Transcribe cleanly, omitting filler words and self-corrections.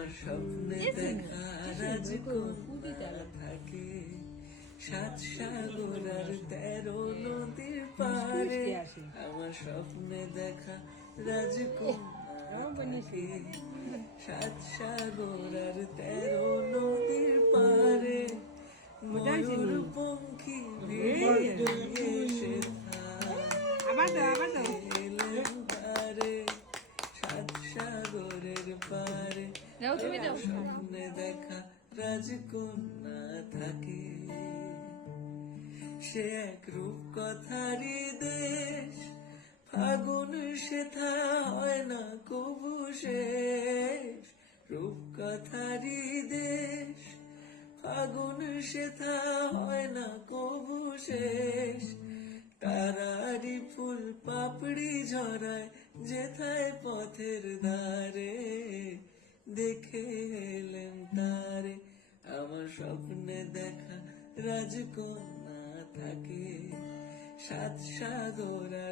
আমার স্বপ্নে দেখা রাজকন্যা থাকে 7 সাগর আর 13 নদীর পারে। আমার স্বপ্নে দেখা রাজকন্যা থাকে 7 সাগর আর 13 নদীর পারে। ময়ূর পঙ্খী এসে পারে 7 সাগরের পারে। স্বপ্নে দেখা রাজকন্যা থাকে সে এক রূপ কথারই দেশ। ফাগুন সেথা হয় না কবু শেষ। রূপ কথারই দেশ ফাগুন সেথা হয় না কবু শেষ। তারারি ফুল পাপড়ি ঝরায় যেথায় পথের ধারে। দেখে এলেন তারে আমার স্বপ্নে দেখা রাজকন্যা থাকে 7 সাগর আর